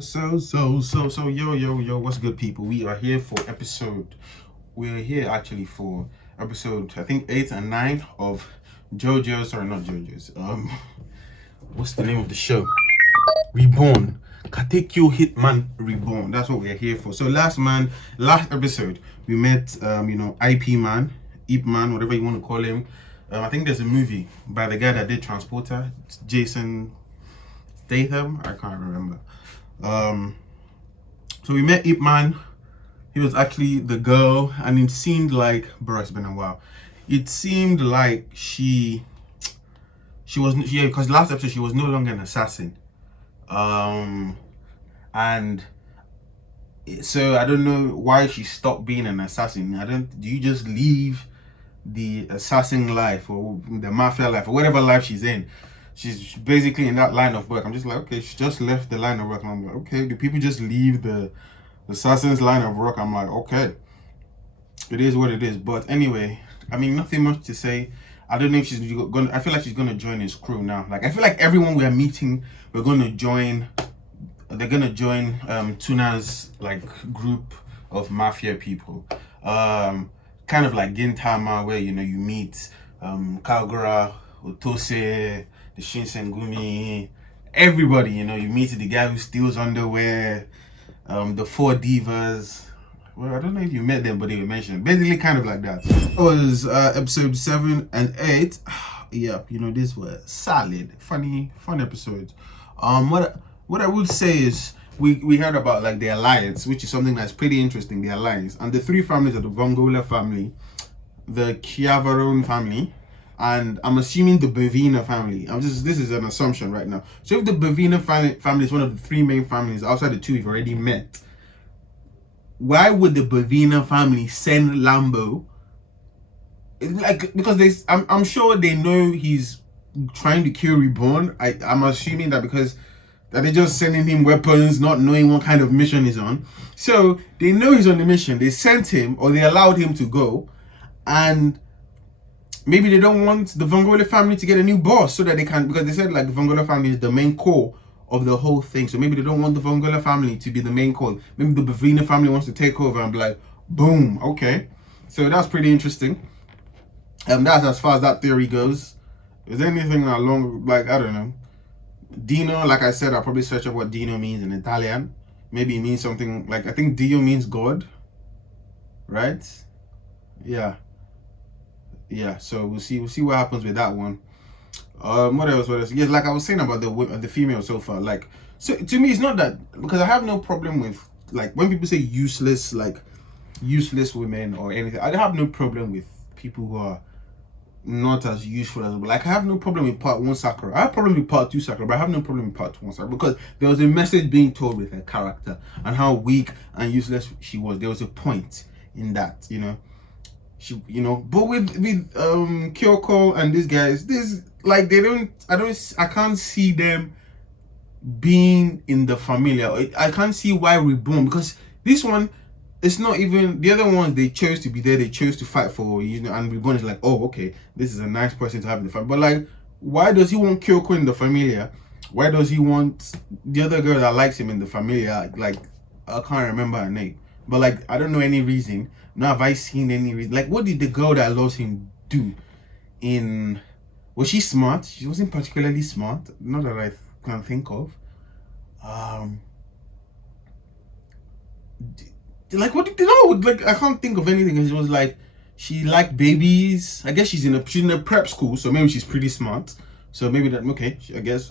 Yo, what's good, people? We're here actually for episode, I think 8 and 9 of JoJo's, sorry, not JoJo's, what's the name of the show? Reborn. Katekyo Hitman Reborn. That's what we're here for. So last episode, we met, Ip Man, whatever you want to call him. I think there's a movie by the guy that did Transporter, Jason Statham, I can't remember. So we met Ip Man. He was actually the girl, and it seemed like, bro, it's been a while. It seemed like she was, yeah, because last episode she was no longer an assassin. And so I don't know why she stopped being an assassin. Do you just leave the assassin life or the mafia life or whatever life she's in? She's basically in that line of work. I'm just like, okay, she just left the line of work. And I'm like, okay, do people just leave the assassin's line of work? I'm like, okay, it is what it is. But anyway, I mean, nothing much to say. I don't know if she's gonna, I feel like she's gonna join his crew now. Like, I feel like everyone we're meeting, they're gonna join Tuna's like group of mafia people. Kind of like Gintama, where you meet Kagura, Otose, the Shinsengumi, everybody, you meet the guy who steals underwear, the four divas. Well, I don't know if you met them, but they were mentioned. Basically, kind of like that. It was episode 7 and 8. Yep, these were solid, fun episodes. What I would say is we heard about like the alliance, which is something that's pretty interesting. The alliance and the three families are the Vongola family, the Chiavaron family, and I'm assuming the Bavina family. This is an assumption right now. So if the Bavina family is one of the three main families outside the two we've already met, why would the Bavina family send Lambo? Like, because I'm sure they know he's trying to kill Reborn. I'm assuming that because that they're just sending him weapons, not knowing what kind of mission he's on. So they know he's on the mission. They sent him, or they allowed him to go, and maybe they don't want the Vongola family to get a new boss so that they can, because they said like the Vongola family is the main core of the whole thing. So maybe they don't want the Vongola family to be the main core. Maybe the Bavina family wants to take over and be like, boom, okay. So that's pretty interesting. That's as far as that theory goes. Is there anything along, like, I don't know. Dino, like I said, I'll probably search up what Dino means in Italian. Maybe it means something like, I think Dio means God, right? Yeah, so we'll see what happens with that one. What else? Yes, like I was saying about the female so far. Like, so to me, it's not that, because I have no problem with, like, when people say useless women or anything. I have no problem with people who are not as useful as, like, I have no problem with part 1 Sakura. I have a problem with part 2 Sakura, but I have no problem with part 1 Sakura because there was a message being told with her character and how weak and useless she was. There was a point in that, she, but with Kyoko and these guys, this, like, I can't see them being in the familiar. I can't see why Reborn, because this one, it's not even, the other ones, they chose to be there, they chose to fight for, and Reborn is like, oh, okay, this is a nice person to have in the family. But like, why does he want Kyoko in the familia? Why does he want the other girl that likes him in the familia? Like, I can't remember her name, but like, I don't know any reason. Now have I seen any reason? Like, what did the girl that loves him do? Was she smart? She wasn't particularly smart, not that I can think of. Like, what did they know? Like, I can't think of anything. It was like, she liked babies. I guess she's in a prep school, so maybe she's pretty smart. So maybe that, okay, I guess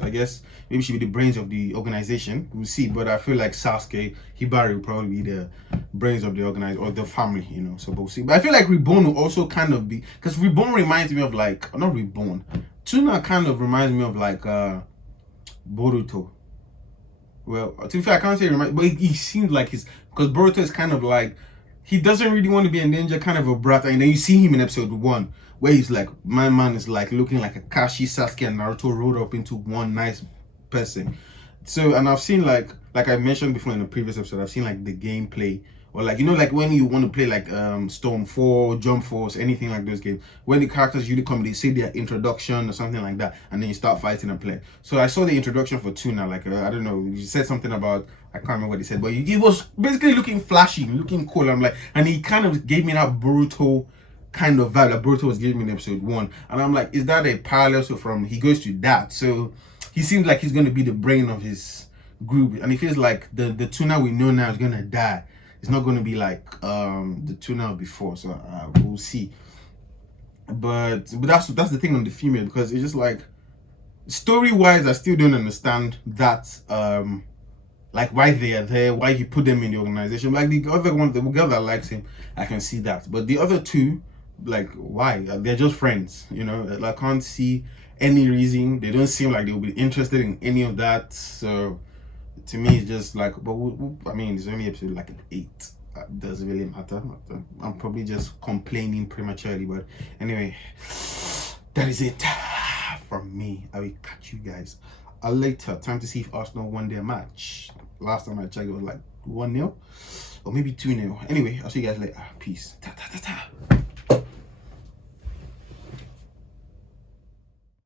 maybe she'll be the brains of the organization. We'll see. But I feel like Sasuke Hibari will probably be the brains of the organization or the family, So we'll see. But I feel like Reborn will also kind of be, because Reborn reminds me of like, not Reborn, Tuna kind of reminds me of like Boruto. Well, to be fair, I can't say but he seems like because Boruto is kind of like, he doesn't really want to be in danger, kind of a brat. And then you see him in episode 1, where he's like, my man is like looking like a Kashi, Sasuke, and Naruto rolled up into one nice person. So, and I've seen like I mentioned before in the previous episode, I've seen like the gameplay or like, you know, like when you want to play like Storm 4, Jump Force, anything like those games, when the characters usually come, they say their introduction or something like that, and then you start fighting and play. So I saw the introduction for 2 now, like I don't know, you said something about, I can't remember what he said, but he was basically looking flashy, looking cool. I'm like, and he kind of gave me that brutal kind of vibe that Boruto was giving me in episode 1, and I'm like, is that a parallel? So from he goes to that, so he seems like he's going to be the brain of his group, and it feels like the tuna we know now is going to die. It's not going to be like the tuna before, so we'll see. But that's the thing on the female, because it's just like, story wise I still don't understand that like why they are there, why he put them in the organization. Like the other one, the girl that likes him, I can see that, but the other two, like, why? They're just friends, you know. I can't see any reason. They don't seem like they'll be interested in any of that. So to me, it's just like, but I mean, it's only episode like 8. Doesn't really matter. I'm probably just complaining prematurely, but anyway, that is it from me. I will catch you guys later. Time to see if Arsenal won their match. Last time I checked, it was like 1-0 or maybe 2-0. Anyway, I'll see you guys later. Peace. Ta, ta, ta, ta.